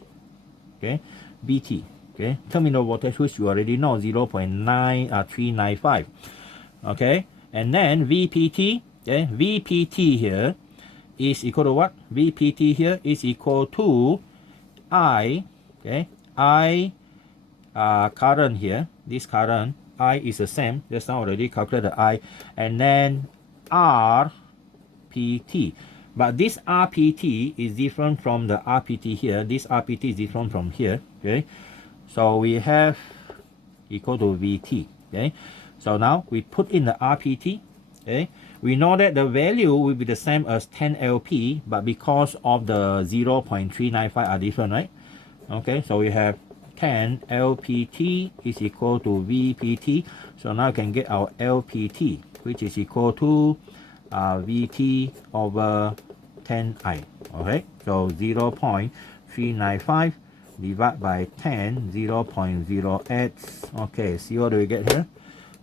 okay? VT, okay? Terminal voltage, which you already know, 0.395, okay? And then VPT, okay? VPT here is equal to what? VPT here is equal to I, okay? Current here, this current I is the same, just now already calculated I, and then RPT. But this RPT is different from the RPT here. This RPT is different from here. Okay, so we have equal to VT. Okay, so now we put in the RPT. Okay, we know that the value will be the same as 10 LP, but because of the 0.395 are different, right? Okay, so we have 10 LPT is equal to VPT. So now we can get our LPT, which is equal to VT over 10I. Okay, so 0.395 divided by 10, 0.08. Okay, see what do we get here?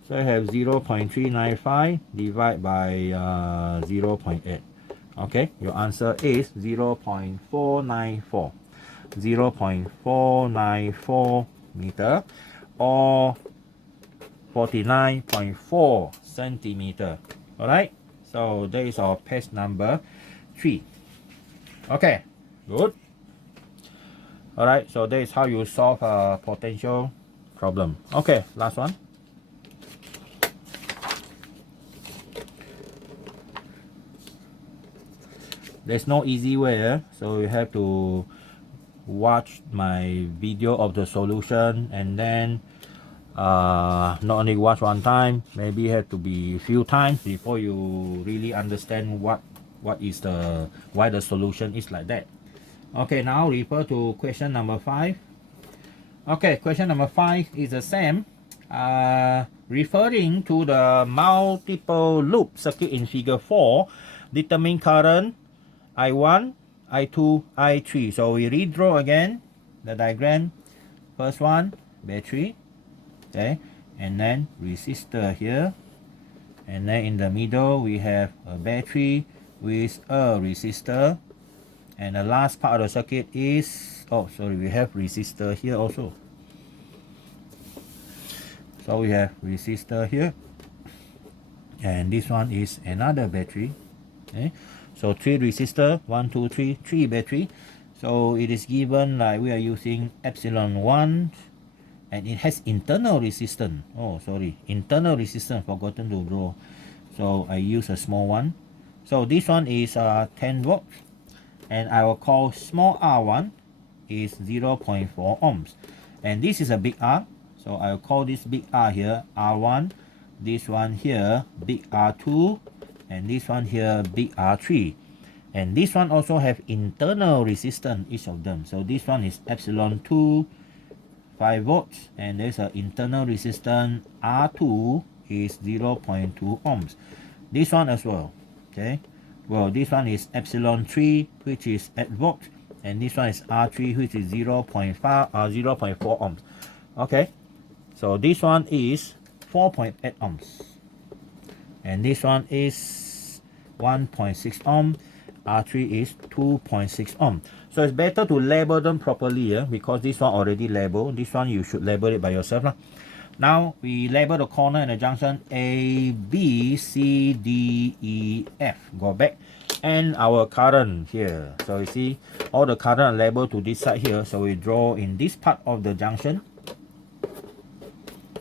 So I have 0.395 divided by 0.8. Okay, your answer is 0.494. 0.494 meter or 49.4 centimeter. Alright, so that is our page number 3. Okay, good. Alright, so that is how you solve a potential problem. Okay, last one. There's no easy way, so you have to watch my video of the solution and then not only watch one time, maybe have to be a few times before you really understand why the solution is like that. Okay, now refer to question number 5. Okay, question number 5 is the same. Referring to the multiple loop circuit in figure 4, determine current I1, I2, I3. So we redraw again the diagram. First one, battery, okay, and then resistor here, and then in the middle we have a battery with a resistor, and the last part of the circuit is, oh sorry, we have resistor here also. So we have resistor here, and this one is another battery. Okay, so 3 resistor, 1, 2, 3, 3 battery. So it is given like we are using epsilon 1, and it has internal resistance. Oh sorry, internal resistance, forgotten to draw. So I use a small one. So this one is 10 volts, and I will call small r1 is 0.4 ohms, and this is a big R. So I'll call this big R here R1, this one here big R2, and this one here big R3. And this one also have internal resistance, each of them. So this one is epsilon 2, 5 volts, and there's an internal resistance R2 is 0.2 ohms. This one as well, okay. Well, this one is epsilon 3, which is 8 volts, and this one is R3, which is 0.4 ohms. Okay, so this one is 4.8 ohms, and this one is 1.6 ohm. R3 is 2.6 ohm. So it's better to label them properly, because this one already labeled. This one you should label it by yourself. Now we label the corner and the junction A, B, C, D, E, F. Go back. And our current here. So you see all the current are labeled to this side here. So we draw in this part of the junction.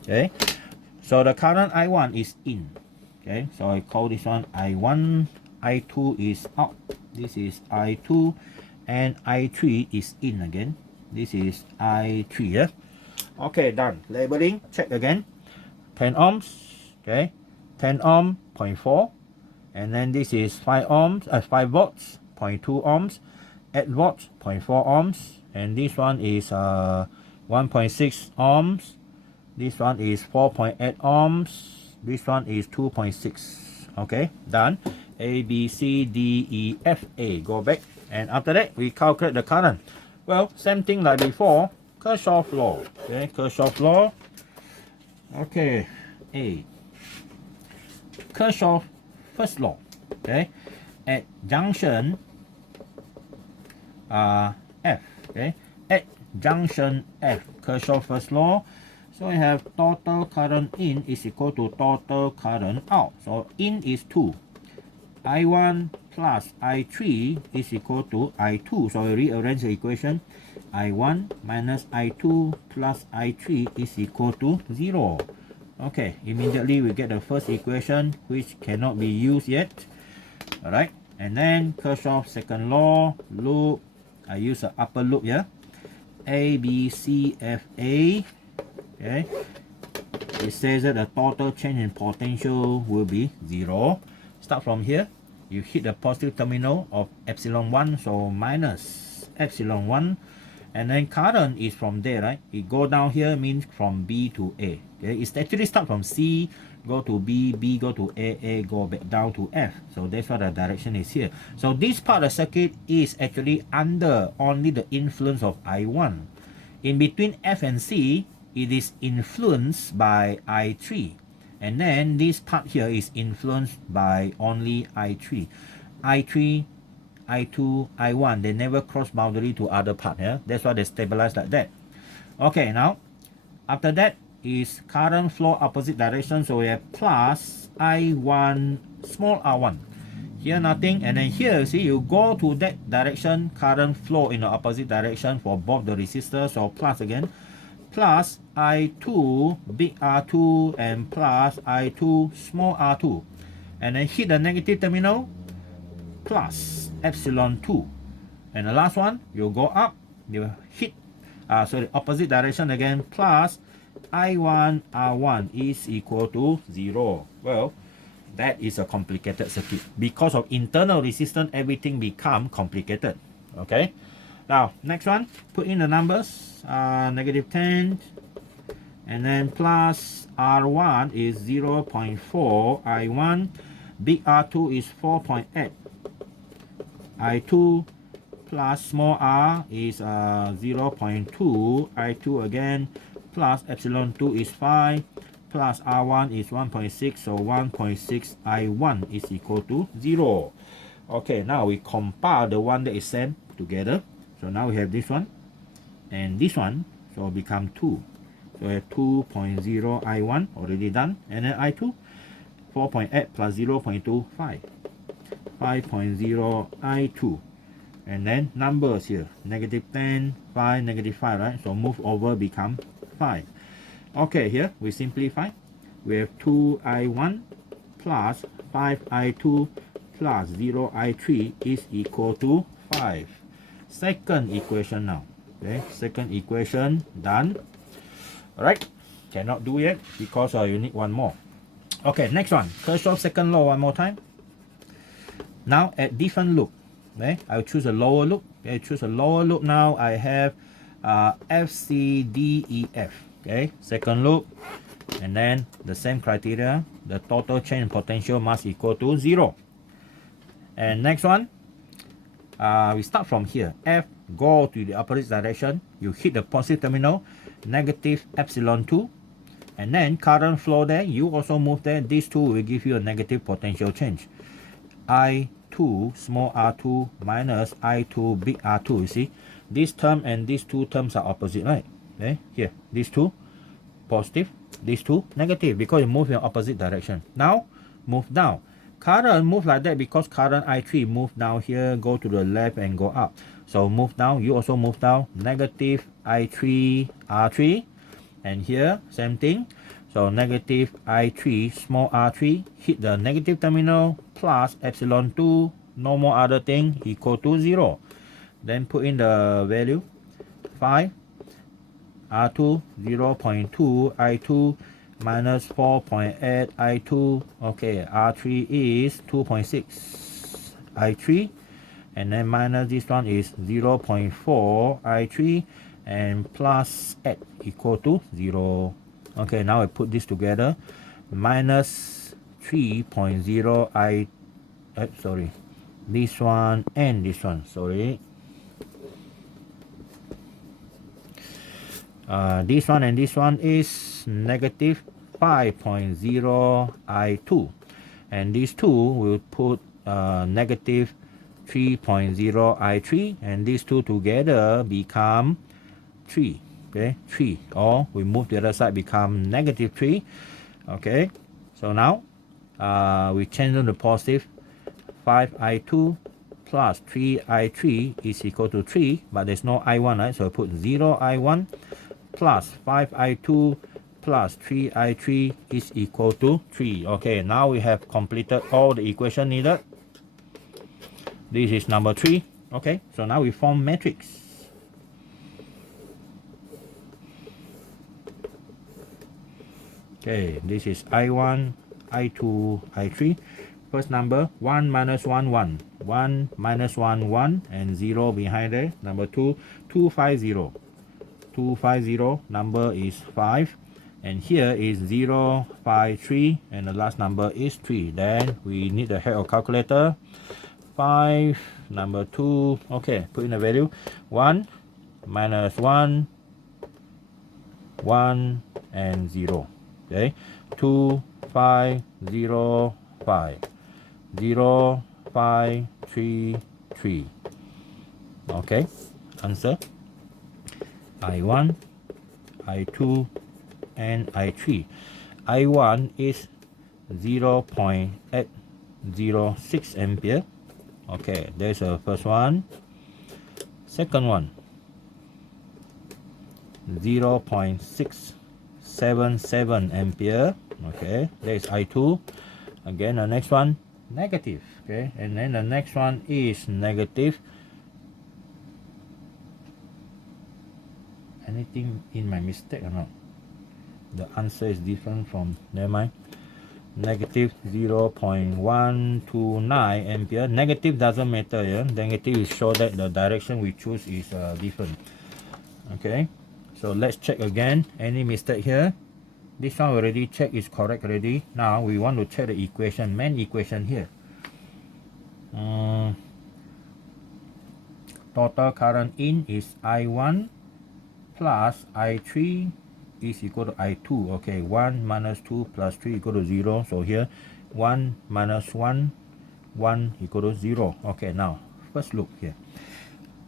Okay. So the current I1 is in. Okay. So I call this one I1. I2 is out. This is I2. And I3 is in again. This is I3. Yeah? Okay, done. Labeling. Check again. 10 ohms. Okay. 10 ohm, 0.4. And then this is 5 ohms, 5 volts, 0.2 ohms. 8 volts, 0.4 ohms. And this one is 1.6 ohms. This one is 4.8 ohms. This one is 2.6. Okay, done. A, B, C, D, E, F, A. Go back. And after that, we calculate the current. Well, same thing like before. Cursive law. Okay, Cursive law. Okay, A. Cursive first law. Okay, at junction F. Okay, at junction F. Cursive first law. So we have total current in is equal to total current out. So in is 2. I1 plus I3 is equal to I2. So we rearrange the equation. I1 minus I2 plus I3 is equal to 0. Okay, immediately we get the first equation, which cannot be used yet. Alright, and then Cursive second law, loop. I use the upper loop here. A, B, C, F, A. Okay, it says that the total change in potential will be 0. Start from here. You hit the positive terminal of epsilon 1, so minus epsilon 1. And then current is from there, right? It go down here means from B to A. Okay, it's actually start from C, go to B, B go to A go back down to F. So that's what the direction is here. So this part of the circuit is actually under only the influence of I1. In between F and C, it is influenced by I3. And then this part here is influenced by only I3. I3, I2, I1, they never cross boundary to other part. Yeah? That's why they stabilize like that. Okay, now, after that is current flow opposite direction. So we have plus I1, small r1. Here nothing. And then here, see, you go to that direction, current flow in the opposite direction for both the resistors. So plus again. Plus I2 big R2 and plus I2 small r2. And then hit the negative terminal, plus epsilon 2. And the last one, you go up, you hit, opposite direction again, plus I1 R1 is equal to 0. Well, that is a complicated circuit. Because of internal resistance, everything become complicated. Okay. Now, next one, put in the numbers. Negative 10, and then plus R1 is 0.4 I1, big R2 is 4.8 I2, plus small r is 0.2 I2 again, plus epsilon 2 is 5, plus R1 is 1.6, so 1.6 I1 is equal to 0. Okay, now we compile the one that is same together. So now we have this one and this one, so become 2. So we have 2.0 I1 already done, and then I2 4.8 plus 0.2 5, 5.0 I2, and then numbers here, negative 10, 5, negative 5, right? So move over, become 5. Okay, here we simplify. We have 2 I1 plus 5 I2 plus 0 I3 is equal to 5. Second equation now. Okay, second equation done. Alright, cannot do yet because you need one more. Okay, next one, Cursive second law one more time. Now at different loop, okay, I'll choose a lower loop. Okay, choose a lower loop now. I have F, C, D, E, F. Okay, second loop, and then the same criteria, the total change potential must equal to 0. And next one, we start from here. F, go to the opposite direction. You hit the positive terminal, negative epsilon 2, and then current flow there, you also move there. These two will give you a negative potential change. I2 small r2 minus I2 big R2. You see, this term and these two terms are opposite, right? Okay, here, these two positive, these two negative, because you move in opposite direction. Now move down. Current move like that because current I3 move down here, go to the left and go up. So move down, you also move down, negative I3 R3, and here same thing. So negative I3 small r3 hit the negative terminal, plus epsilon 2, no more other thing, equal to 0. Then put in the value 5 R2 0.2 I2 minus 4.8 I2. Okay, R3 is 2.6 I3, and then minus this one is 0.4 I3, and plus 8 equal to 0. Okay, now I put this together, minus 3.0 I, sorry, this one and this one, sorry. This one and this one is negative 5.0 I2, and these two will put negative 3.0 I3, and these two together become 3. Okay, 3, or we move the other side, become negative 3. Okay, so now we change them to positive. 5 I2 plus 3 I3 is equal to 3, but there's no I1, right? So I put 0 I1 plus 5 I2 plus 3 I3 is equal to 3. Okay, now we have completed all the equation needed. This is number 3. Okay, so now we form matrix. Okay, this is I1, I2, I3. First number, 1 minus 1, 1. 1 minus 1, 1, and 0 behind there. Number 2, 250. 250, number is 5. And here is 0, 5, 3, and the last number is 3. Then we need the help of calculator. 5, number 2. Okay, put in the value. 1 minus 1, 1, and 0. Okay, 2, 5, 0, 5, 0, 5, 3, 3. Okay, answer I1, I2, and I3. I1 is 0.806 ampere. Okay, there's the first one. Second one, 0.677 ampere. Okay, there's I2. Again, the next one, negative. Okay, and then the next one is negative. Anything in my mistake or not? the answer is different from, never mind. Negative 0.129 ampere. Negative doesn't matter, yeah. Negative is show that the direction we choose is different. Okay, so let's check again. Any mistake here? This one already checked is correct already. Now we want to check the equation, main equation here. Total current in is I1 plus I3 is equal to I2. Okay, 1 minus 2 plus 3 equal to 0. So here 1 minus 1, 1 equal to 0. Okay, now first look here.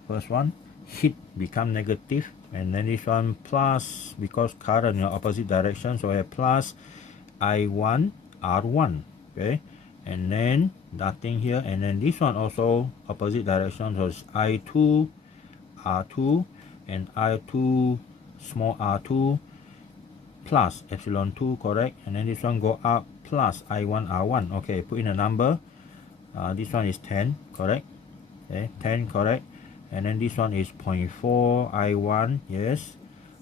First one, heat become negative, and then this one plus, because current in opposite direction, so I have plus I1 R1. Okay, and then nothing here, and then this one also opposite direction, so it's I2 R2 and I2 small r2 plus epsilon 2, correct? And then this one go up plus I1 R1. Okay, put in a number. This one is 10, correct? Okay, 10, correct? And then this one is 0.4 I1, yes.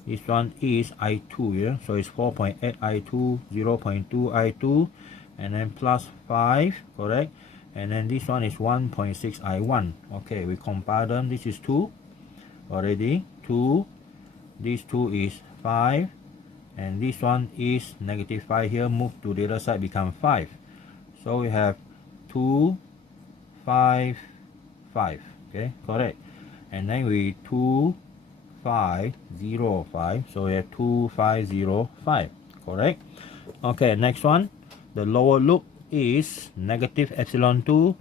This one is I2, yeah. So it's 4.8 I2, 0.2 I2, and then plus 5, correct? And then this one is 1.6 I1. Okay, we compare them. This is 2 already, 2. This 2 is 5. And this one is negative 5 here, move to the other side, become 5. So we have 2, 5, 5. Okay, correct. And then we 2, 5, 0, 5. So we have 2, 5, 0, 5. Correct. Okay, next one. The lower loop is negative epsilon 2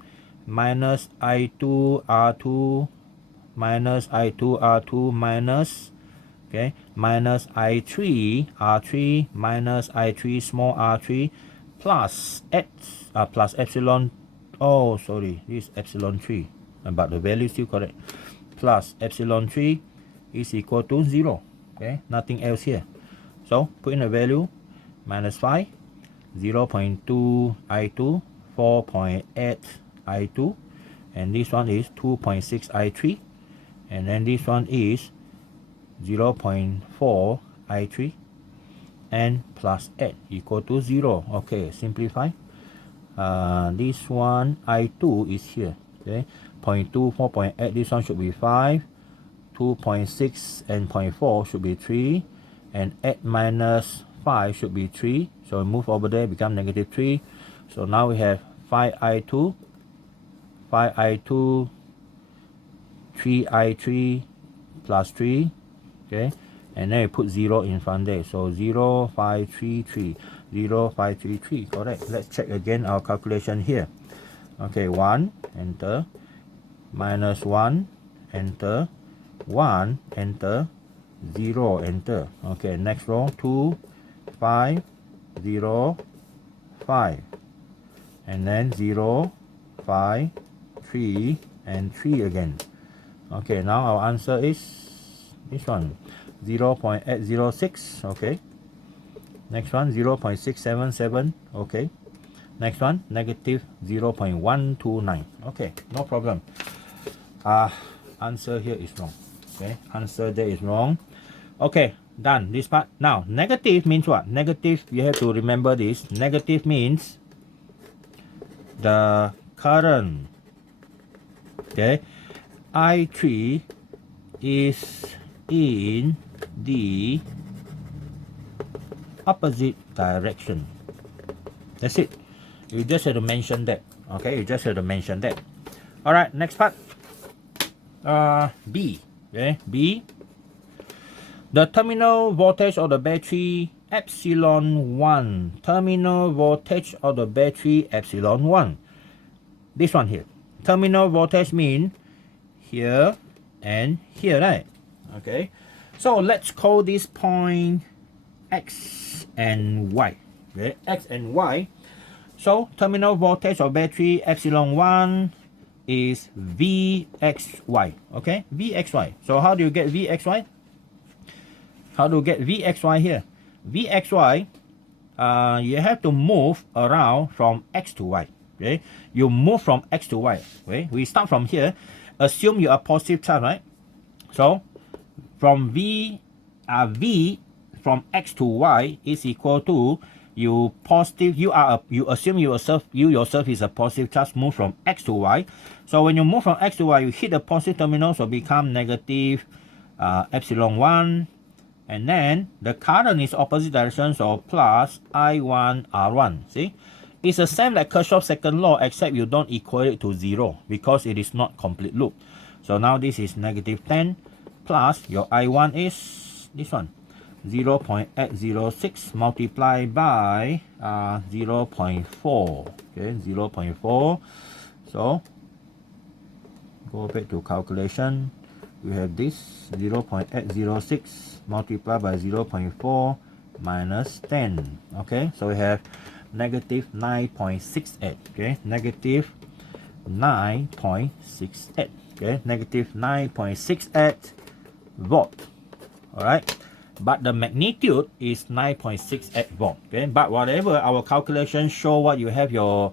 minus I2 R2 minus I2 R2 minus, okay, minus I3 R3 minus I3 small r3 plus plus epsilon, oh sorry, this is epsilon 3, but the value is still correct, plus epsilon 3 is equal to 0. Okay, nothing else here. So put in a value, minus 5, 0.2 I2, 4.8 I2, and this one is 2.6 I3, and then this one is 0.4 I3, and plus 8 equal to 0. Okay, simplify. This one I2 is here. Okay, 0.2, 4.8, this one should be 5, 2.6 and 0.4 should be 3, and 8 minus 5 should be 3. So move over there, become negative 3. So now we have 5i2, 5i2, 3i3 plus 3. Okay, and then we put 0 in front there. So 0, 5, 3, 3. 0, 5, 3, 3. Correct. Let's check again our calculation here. Okay, 1, enter. Minus 1, enter. 1, enter. 0, enter. Okay, next row, 2, 5, 0, 5. And then 0, 5, 3, and 3 again. Okay, now our answer is this one, 0.806. Okay. Next one, 0.677. Okay. Next one, negative 0.129. Okay, no problem. Answer here is wrong. Okay, answer there is wrong. Okay, done this part. Now, negative means what? Negative, you have to remember this. Negative means the current, okay, I3 is in the opposite direction. That's it. You just have to mention that. Okay, you just have to mention that. Alright, next part. B. Okay, B. The terminal voltage of the battery epsilon 1. Terminal voltage of the battery epsilon 1. This one here. Terminal voltage mean here and here, right? Okay. So let's call this point X and Y. Okay, X and Y. So terminal voltage of battery epsilon 1 is VXY. Okay, VXY. So how do you get VXY? How to get VXY here? VXY, you have to move around from X to Y. Okay, you move from X to Y. Okay, we start from here. Assume you are positive charge, right? So from V from x to y is equal to you assume you yourself is a positive charge, move from x to y. So when you move from x to y, you hit the positive terminal, so become negative epsilon 1, and then the current is opposite direction, so plus I1 R1. See, it's the same like Kirchhoff's second law, except you don't equate it to 0 because it is not complete loop. So now this is negative 10 plus your I1 is this one, 0.806 multiplied by 0.4. Okay, 0.4. So go back to calculation. We have this 0.806 multiplied by 0.4 minus 10. Okay, so we have negative 9.68. Okay, negative 9.68. Okay, negative 9.68 volt. All right, but the magnitude is 9.68 volt. Okay, but whatever our calculation show what you have your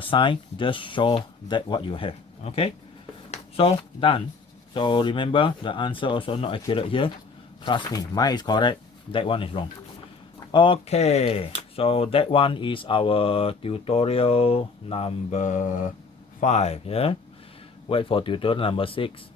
sign, just show that what you have. Okay, so done. So remember, the answer also not accurate here. Trust me, mine is correct, that one is wrong. Okay, so that one is our tutorial number 5. Yeah, wait for tutorial number 6.